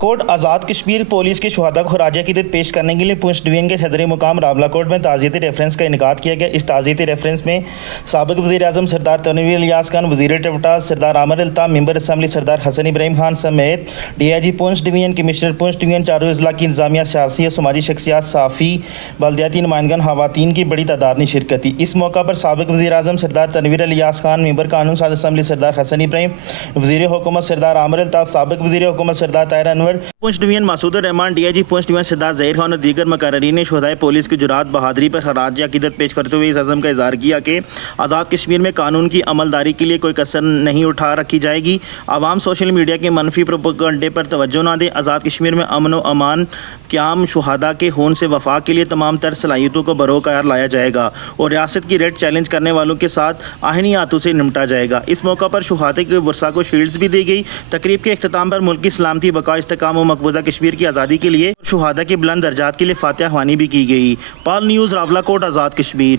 Coat Azad Kashmir police के शहादा को खराज अक़ीदत पेश करने के लिए पुंछ डिवीज़न के सदर मुकाम रावला कोट में ताज़ियती रेफरेंस का इनेकाद किया गया। इस ताज़ियती रेफरेंस में साबिक़ वज़ीर-ए-आज़म सरदार तनवीर इलियास खान, वज़ीर टेवटास सरदार आमिर अल्ताफ़, मेंबर असम्बली सरदार हसन इब्राहिम खान समेत DIG Poonch division, commissioner Poonch division, चारों अज़ला की इंतज़ामिया, सियासी और समाजी शख्सियात, सहाफ़ी, बल्दियाती नुमाइंदगान, ख़वातीन की बड़ी तादाद ने शिरकत की। इस मौका पर साबिक़ वज़ीर-ए-आज़म सरदार तनवीर इलियास खान, मेंबर कानून साज़ असम्बली सरदार हसन इब्राहिम, वज़ीर हुकूमत सरदार आमिर अल्ताफ़, साबिक़ वज़ीर हुकूमत Sardar Tahir Anwar, Poonch division Masood Rahman, DIG Poonch division Sardar Zaheer Khan और दीगर मुक़र्रीन ने शहदाए पुलिस की जुरात बहादुरी पर खराज अक़ीदत पेश करते हुए इस अज़म का इज़हार किया कि आज़ाद कश्मीर में कानून की अमलदारी के लिए कोई कसर नहीं उठा रखी जाएगी। आवाम सोशल मीडिया के मनफी प्रोपेगेंडे पर तवज्जो न दें। आज़ाद कश्मीर में अमन व अमान क़याम शुहदा के खून से वफा के लिए तमाम तर सलाहियतों को बरोकार लाया जाएगा और रियासत की रेड चैलेंज करने वालों के साथ आहनी हाथों से निपटा जाएगा। इस मौका पर शुहादे के वर्सा को शील्ड्स भी दी गई। तकरीब के इख्तिताम पर मुल्क की सलामती, बका, इस्तेहकाम व मकबूजा कश्मीर की आज़ादी के लिए शुहादा के बुलंद दर्जात के लिए फातिहा ख्वानी भी की गई। पाल न्यूज़, रावला कोट, आज़ाद कश्मीर।